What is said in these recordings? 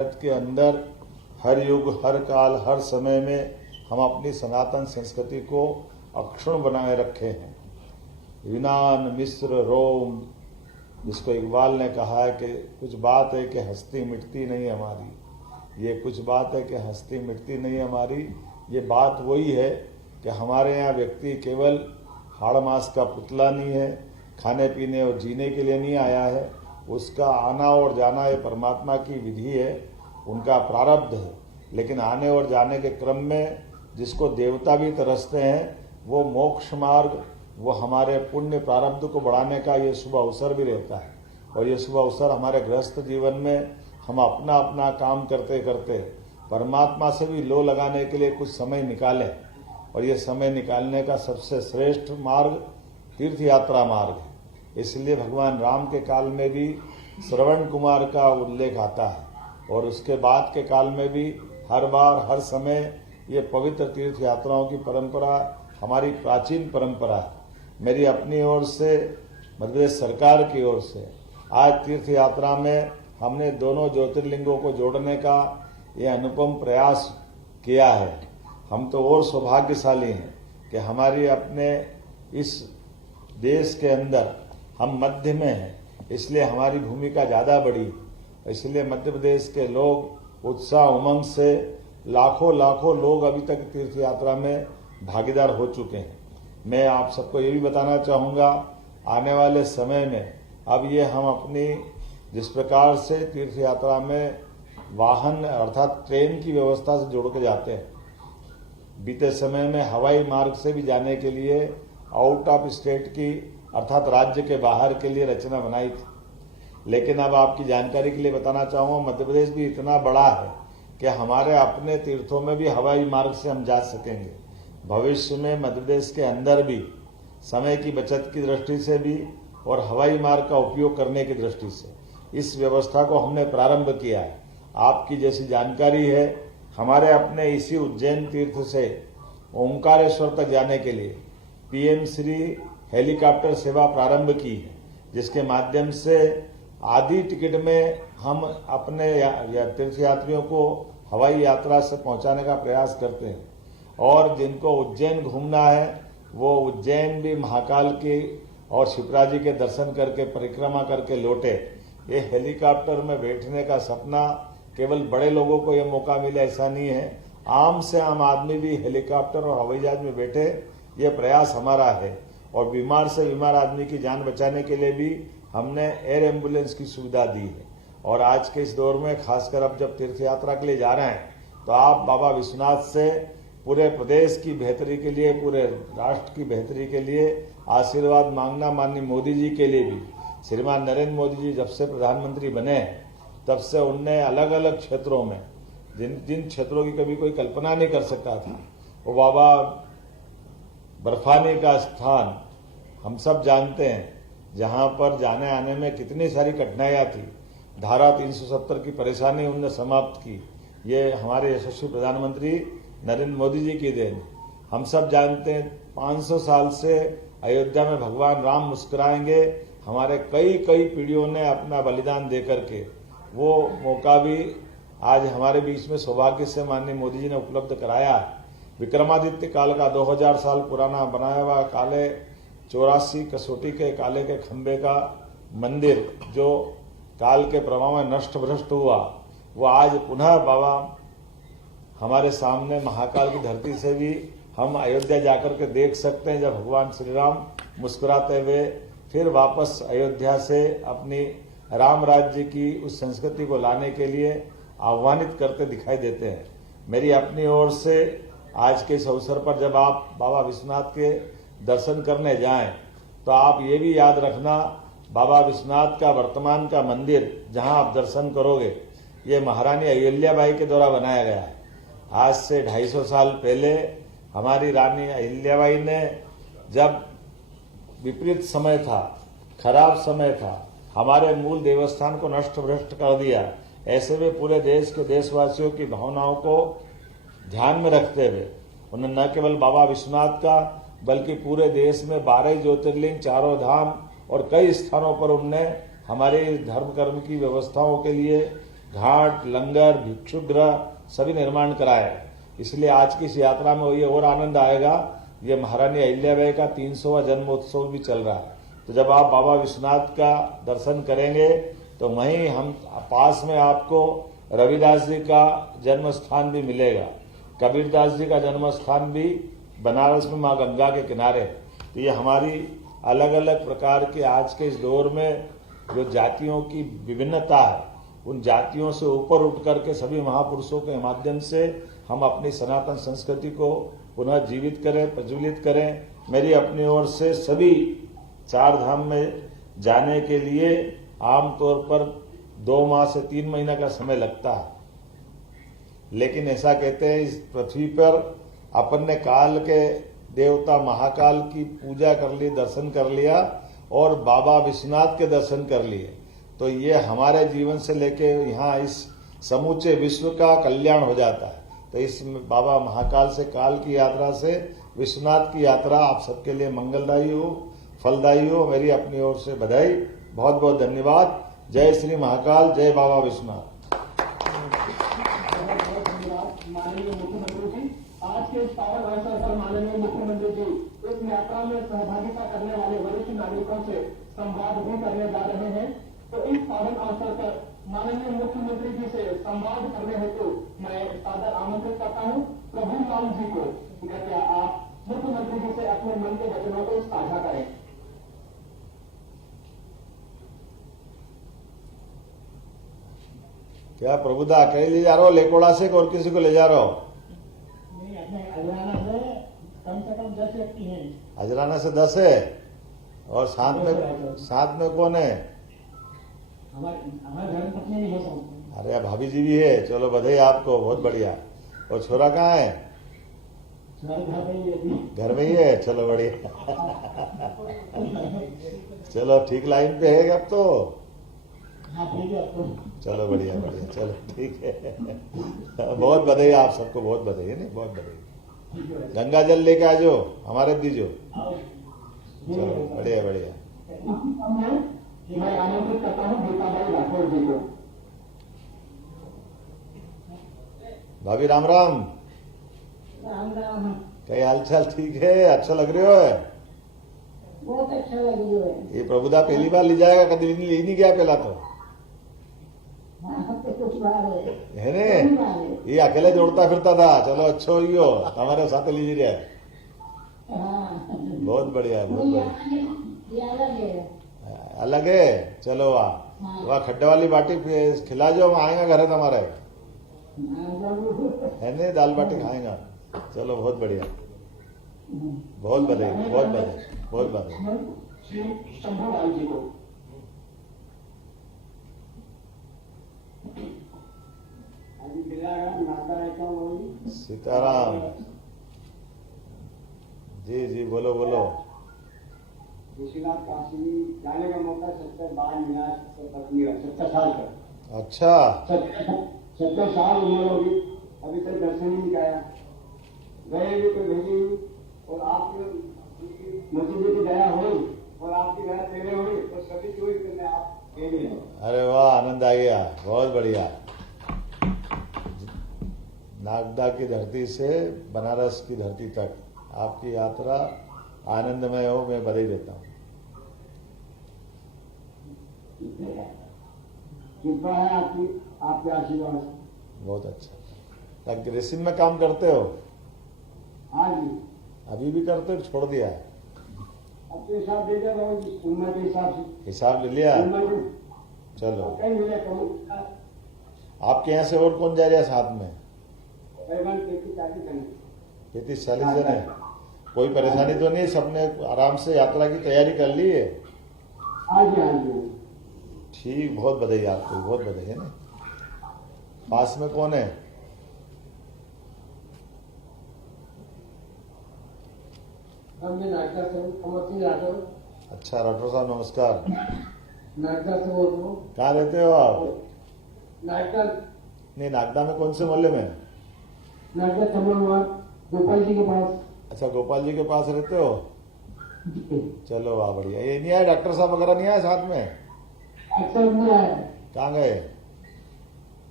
भारत के अंदर हर युग, हर काल, हर समय में हम अपनी सनातन संस्कृति को अक्षुण्ण बनाए रखे हैं। यूनान, मिस्र, रोम, जिसको इकबाल ने कहा है कि कुछ बात है कि हस्ती मिटती नहीं हमारी, ये कुछ बात है कि हस्ती मिटती नहीं हमारी। ये बात वही है कि हमारे यहाँ व्यक्ति केवल हाड़ मास का पुतला नहीं है, खाने पीने और जीने के लिए नहीं आया है। उसका आना और जाना ये परमात्मा की विधि है, उनका प्रारब्ध है। लेकिन आने और जाने के क्रम में जिसको देवता भी तरसते हैं, वो मोक्ष मार्ग, वो हमारे पुण्य प्रारब्ध को बढ़ाने का ये शुभ अवसर भी रहता है। और ये शुभ अवसर हमारे गृहस्थ जीवन में हम अपना अपना काम करते करते परमात्मा से भी लो लगाने के लिए कुछ समय निकालें। और ये समय निकालने का सबसे श्रेष्ठ मार्ग तीर्थ यात्रा मार्ग है। इसलिए भगवान राम के काल में भी श्रवण कुमार का उल्लेख आता है, और उसके बाद के काल में भी हर बार हर समय ये पवित्र तीर्थ यात्राओं की परंपरा हमारी प्राचीन परंपरा है। मेरी अपनी ओर से, मध्य प्रदेश सरकार की ओर से आज तीर्थ यात्रा में हमने दोनों ज्योतिर्लिंगों को जोड़ने का ये अनुपम प्रयास किया है। हम तो और सौभाग्यशाली हैं कि हमारी अपने इस देश के अंदर हम मध्य में हैं, इसलिए हमारी भूमिका ज़्यादा बड़ी। इसलिए मध्य प्रदेश के लोग उत्साह उमंग से लाखों लाखों लोग अभी तक तीर्थ यात्रा में भागीदार हो चुके हैं। मैं आप सबको ये भी बताना चाहूँगा, आने वाले समय में अब ये हम अपनी जिस प्रकार से तीर्थ यात्रा में वाहन अर्थात ट्रेन की व्यवस्था से जोड़ के जाते हैं, बीते समय में हवाई मार्ग से भी जाने के लिए आउट ऑफ स्टेट की अर्थात राज्य के बाहर के लिए रचना बनाई थी। लेकिन अब आपकी जानकारी के लिए बताना चाहूँगा, मध्य प्रदेश भी इतना बड़ा है कि हमारे अपने तीर्थों में भी हवाई मार्ग से हम जा सकेंगे। भविष्य में मध्य प्रदेश के अंदर भी समय की बचत की दृष्टि से भी और हवाई मार्ग का उपयोग करने की दृष्टि से इस व्यवस्था को हमने प्रारंभ किया है। आपकी जैसी जानकारी है, हमारे अपने इसी उज्जैन तीर्थ से ओंकारेश्वर तक जाने के लिए पीएम श्री हेलीकॉप्टर सेवा प्रारंभ की है, जिसके माध्यम से आधी टिकट में हम अपने तीर्थयात्रियों को हवाई यात्रा से पहुंचाने का प्रयास करते हैं। और जिनको उज्जैन घूमना है वो उज्जैन भी महाकाल की और शिप्रा जी के दर्शन करके परिक्रमा करके लौटे। ये हेलीकॉप्टर में बैठने का सपना केवल बड़े लोगों को ये मौका मिले ऐसा नहीं है, आम से आम आदमी भी हेलीकॉप्टर और हवाई जहाज में बैठे, ये प्रयास हमारा है। और बीमार से बीमार आदमी की जान बचाने के लिए भी हमने एयर एम्बुलेंस की सुविधा दी है। और आज के इस दौर में खासकर अब जब तीर्थ यात्रा के लिए जा रहे हैं, तो आप बाबा विश्वनाथ से पूरे प्रदेश की बेहतरी के लिए, पूरे राष्ट्र की बेहतरी के लिए आशीर्वाद मांगना। माननीय मोदी जी के लिए भी, श्रीमान नरेंद्र मोदी जी जब से प्रधानमंत्री बने तब से उनने अलग अलग क्षेत्रों में जिन क्षेत्रों की कभी कोई कल्पना नहीं कर सकता था, वो बाबा बर्फानी का स्थान हम सब जानते हैं, जहां पर जाने आने में कितनी सारी कठिनाइयां थी। धारा 370 की परेशानी उनने समाप्त की। ये हमारे यशस्वी प्रधानमंत्री नरेंद्र मोदी जी की देन। हम सब जानते हैं 500 साल से अयोध्या में भगवान राम मुस्कुराएंगे, हमारे कई पीढ़ियों ने अपना बलिदान दे करके वो मौका भी आज हमारे बीच में सौभाग्य से माननीय मोदी जी ने उपलब्ध कराया है। विक्रमादित्य काल का 2000 साल पुराना बनाया हुआ काले 84 कसौटी के काले के खंबे का मंदिर जो काल के प्रभाव में नष्ट भ्रष्ट हुआ, वो आज पुनः बाबा हमारे सामने महाकाल की धरती से भी हम अयोध्या जाकर के देख सकते हैं, जब भगवान श्री राम मुस्कुराते हुए फिर वापस अयोध्या से अपनी राम राज्य की उस संस्कृति को लाने के लिए आह्वानित करते दिखाई देते हैं। मेरी अपनी ओर से आज के इस अवसर पर जब आप बाबा विश्वनाथ के दर्शन करने जाएं, तो आप ये भी याद रखना, बाबा विश्वनाथ का वर्तमान का मंदिर जहां आप दर्शन करोगे, ये महारानी अहिल्याबाई के द्वारा बनाया गया है। आज से 250 साल पहले हमारी रानी अहिल्याबाई ने, जब विपरीत समय था, खराब समय था, हमारे मूल देवस्थान को नष्ट भ्रष्ट कर दिया। ऐसे में पूरे देश के देशवासियों की भावनाओं को ध्यान में रखते हुए उन्होंने न केवल बाबा विश्वनाथ का बल्कि पूरे देश में 12 ज्योतिर्लिंग, 4 धाम और कई स्थानों पर उन्होंने हमारे धर्म कर्म की व्यवस्थाओं के लिए घाट, लंगर, भिक्षुगृह सभी निर्माण कराए। इसलिए आज की इस यात्रा में ये और आनंद आएगा। ये महारानी अहिल्याबाई का 300वां जन्मोत्सव भी चल रहा है। तो जब आप बाबा विश्वनाथ का दर्शन करेंगे तो वहीं हम पास में आपको रविदास जी का जन्म स्थान भी मिलेगा, कबीरदास जी का जन्म स्थान भी बनारस में मां गंगा के किनारे। तो ये हमारी अलग अलग प्रकार के आज के इस दौर में जो जातियों की विभिन्नता है, उन जातियों से ऊपर उठ करके सभी महापुरुषों के माध्यम से हम अपनी सनातन संस्कृति को पुनः जीवित करें, प्रज्वलित करें। मेरी अपनी ओर से सभी चार धाम में जाने के लिए आमतौर पर 2 माह से 3 महीना का समय लगता है, लेकिन ऐसा कहते हैं इस पृथ्वी पर अपन ने काल के देवता महाकाल की पूजा कर ली, दर्शन कर लिया और बाबा विश्वनाथ के दर्शन कर लिए, तो ये हमारे जीवन से लेके यहाँ इस समूचे विश्व का कल्याण हो जाता है। तो इस बाबा महाकाल से काल की यात्रा से विश्वनाथ की यात्रा आप सबके लिए मंगलदायी हो, फलदायी हो। मेरी अपनी ओर से बधाई, बहुत बहुत धन्यवाद। जय श्री महाकाल, जय बाबा विश्वनाथ। माननीय मुख्यमंत्री जी, आज के इस पावन अवसर पर माननीय मुख्यमंत्री जी इस यात्रा में सहभागिता करने वाले वरिष्ठ नागरिकों से संवाद भी करने जा रहे हैं। तो इस पावन अवसर पर माननीय मुख्यमंत्री जी से संवाद करने हेतु मैं सादर आमंत्रित करता हूं प्रभु लाल जी को। कृपया आप मुख्यमंत्री जी से अपने मन के वचनों को साझा करें। क्या प्रभुदा कहीं ले जा रहे हो? लेकोड़ा से और किसी को ले जा रहे हो? नहीं, अपने अजराना से कम 10 व्यक्ति हैं। अजराना से 10 है और साथ में कौन है? हमारे घर में पत्नी नहीं हो सकती। अरे भाभी जी भी है, चलो बधाई आपको, बहुत बढ़िया। और छोरा कहाँ है? घर में ही है, चलो बढ़िया। चलो ठीक लाइन पे है अब तो। हाँ ठीक है, चलो बढ़िया बढ़िया, चलो ठीक है। बहुत बधाई आप सबको, बहुत बधाई है, नहीं बहुत बधाई। गंगा जल लेके आ जाओ, हमारे दीजो। चलो बढ़िया बढ़िया। मैं आमंत्रित करता हूँ गीताबाई राठौर जी को। भाभी राम राम। राम राम। कई हालचाल ठीक है? अच्छा लग रहे हो? बहुत अच्छा लग रही है। ये प्रभुदा पहली बार ले जाएगा, कभी ले नहीं गया पहला तो है ने? ये अकेले जोड़ता फिरता था। चलो अच्छा हो गयो, हमारे साथ लीजिए जाए। बहुत बढ़िया, बहुत बढ़िया। अलग है, चलो वाह। खड्डे वाली बाटी खिला जो, हम आएगा घर तुम्हारे, है ने? दाल बाटी खाएगा। चलो बहुत बढ़िया, बहुत बधाई, बहुत बधाई, बहुत बधाई। श्री शंभूलाल जी को। सीताराम जी जी, बोलो बोलो। विश्वनाथ काशी जाने का मौका 70 बार मिला, 70 साल का। अच्छा, 70 साल उम्र होगी, अभी तक दर्शन ही नहीं किया। गए भी तो भेजी, और आपके मोदी जी की दया हुई और आपकी दया तेरे हुई, तो सभी चोरी करने आप गए नहीं। अरे वाह, आनंद आ गया, बहुत बढ़िया। नागदा की धरती से बनारस की धरती तक आपकी यात्रा आनंदमय हो, मैं बधाई देता हूँ। कृपा है आपकी, आपके आशीर्वाद। बहुत अच्छा। रेसिन में काम करते हो? हाँ जी। अभी भी करते हो, छोड़ दिया है? अपने हिसाब दे दे रहा हूँ, उम्र के हिसाब से। हिसाब ले लिया? चलो, कहीं मिले कहूँ। आपके यहाँ से और कौन जा रहा है साथ में? करीबन 33-40 जन। 33-40 जन है। कोई परेशानी तो नहीं? सबने आराम से यात्रा की तैयारी कर ली है? हाँ जी, हाँ जी। ठीक, बहुत बधाई आपको, बहुत बधाई है ना। पास में कौन है? नागदा से अमर सिंह राठौर। अच्छा, राठौर साहब नमस्कार। नागदा से बोल रहा हूँ। कहाँ रहते हो आप? नागदा। नहीं, नागदा में कौन से मोहल्ले में? नागदा चमनवार, गोपाल जी के पास। अच्छा, गोपाल जी के पास रहते हो? चलो वाह, बढ़िया। ये नहीं आए डॉक्टर साहब वगैरह नहीं आए साथ में? अक्सर नहीं आए। कहाँ गए?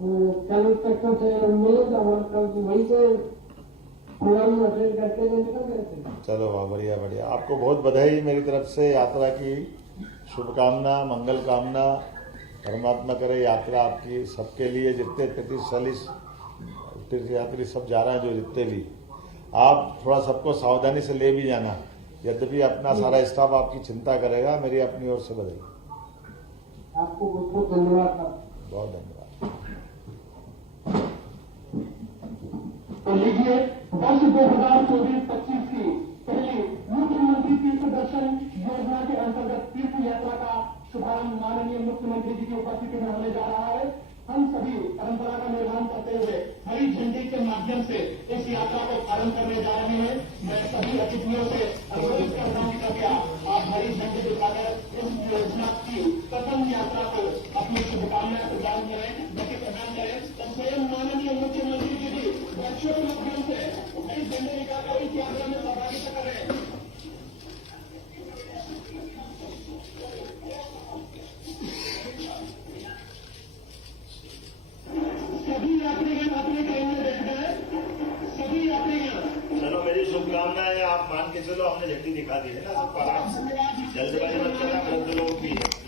कल इंस्पेक्टर से मिले तो हम कल वहीं से प्रोग्राम अटेंड करके निकल गए थे। चलो वाह, बढ़िया बढ़िया। आपको बहुत बधाई मेरी तरफ से, यात्रा की शुभकामना, मंगल कामना। परमात्मा करे यात्रा आपकी सबके लिए, जितने 33-40 तीर्थयात्री सब जा रहे हैं, जो जितने भी, आप थोड़ा सबको सावधानी से ले भी जाना। यद्यपि अपना सारा स्टाफ आपकी चिंता करेगा, मेरी अपनी ओर से बधाई। आपको बहुत बहुत धन्यवाद। बहुत धन्यवाद। तो लीजिए वर्ष 2024-25 की पहली मुख्यमंत्री तीर्थ दर्शन योजना के अंतर्गत तीर्थ यात्रा का शुभारंभ माननीय मुख्यमंत्री जी की उपस्थिति में होने जा रहा है। हम सभी परंपरा का निर्वहन करते हुए हरी झंडी के माध्यम से इस यात्रा को प्रारंभ करने जा रहे हैं। मैं सभी अतिथियों से अनुरोध करता हूं कि कृपया आप हरी झंडी दिखाकर इस योजना की प्रथम यात्रा को अपनी शुभकामनाएं प्रदान करें। तो स्वयं माननीय मुख्यमंत्री जी भी वर्चुअल माध्यम से हरी झंडी दिखाकर इस यात्रा में सहभागिता करें। सभी यात्रीगण अपने ट्रेन में बैठ गए। सभी यात्रीगण, चलो मेरी शुभकामनाएं आप मान के चलो, हमने झंडी दिखा दी है ना सबका। जल्दबाजी मत करना, वृद्ध लोग भी है।